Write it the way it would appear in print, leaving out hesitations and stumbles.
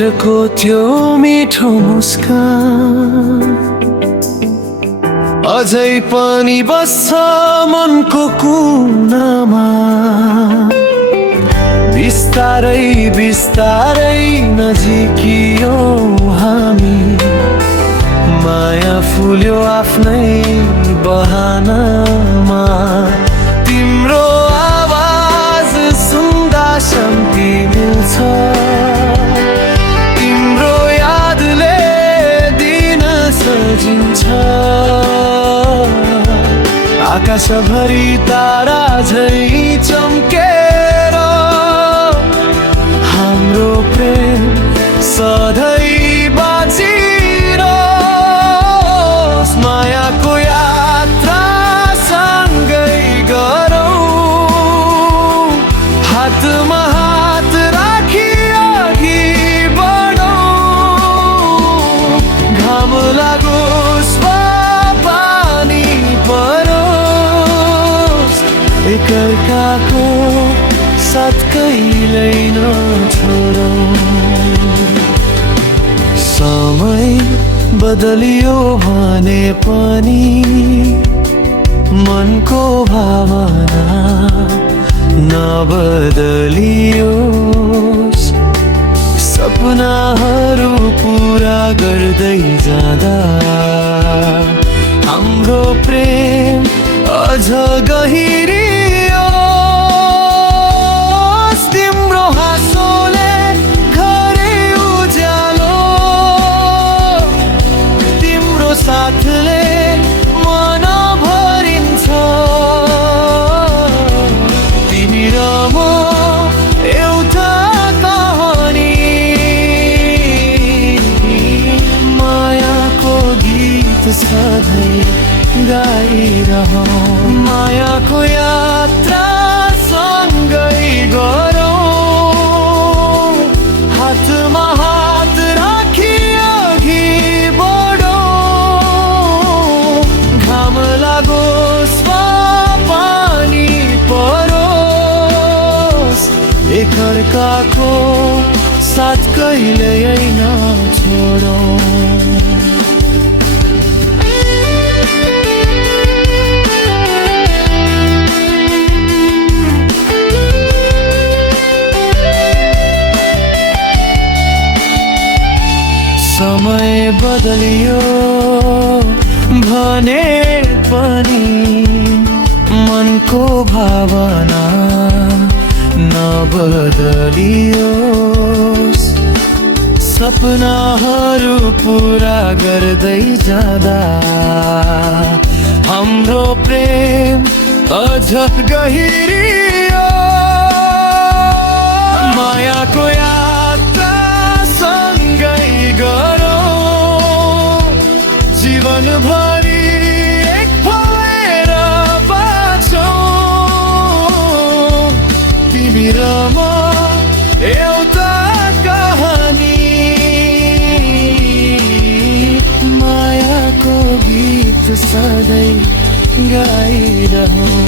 होठको त्यो मिठो मुस्कान अझै पनि बस्छ मनको कुनामा। बिस्तारै बिस्तारै नजिकियो हामी, माया फुल्यो आफ्नै बहानामा। तिम्रो आवाज सुन्दा शान्ति मिल्छ, तिम्रो यादले दिन सजिन्छ। आकाशभरि तारा झै चम्केर हाम्रो प्रेम सधैँ बाँचिरोस्। मायाको यात्रा सँगै गरौँ, हातमा हात राखी अघि बढौँ। घाम लागोस् वा पानी परोस्, एकअर्काको साथ कहिल्यै नछोडौँ। समय बदलियो भने पनि मनको भावना नबदलियोस्। सपनाहरू पुरा गर्दै जाँदा हाम्रो प्रेम अझ गहिरियोस्। तिम्रो हाँसोले घरै उज्यालो, तिम्रो साथले मन भरिन्छ। तिमी र म एउटा कहानी, मायाको गीत सधैँ गाइरहौँ। मायाको यात्रा सँगै गरौँ, हातमा हात राखी अघि बढौँ। घाम लागोस् वा पानी परोस्, एकअर्काको साथ कहिल्यै नछोडौँ। समय बदलियो भने पनि मनको भावना नबदलियोस्। सपनाहरू पुरा गर्दै जाँदा हाम्रो प्रेम अझ गहिरियो। मायाको यात्रा सँगै गरौँ, जीवनभरि एक भएर बाँचौँ। तिमी र म एउटा कहानी, मायाको गीत सधैँ गाइरहौँ।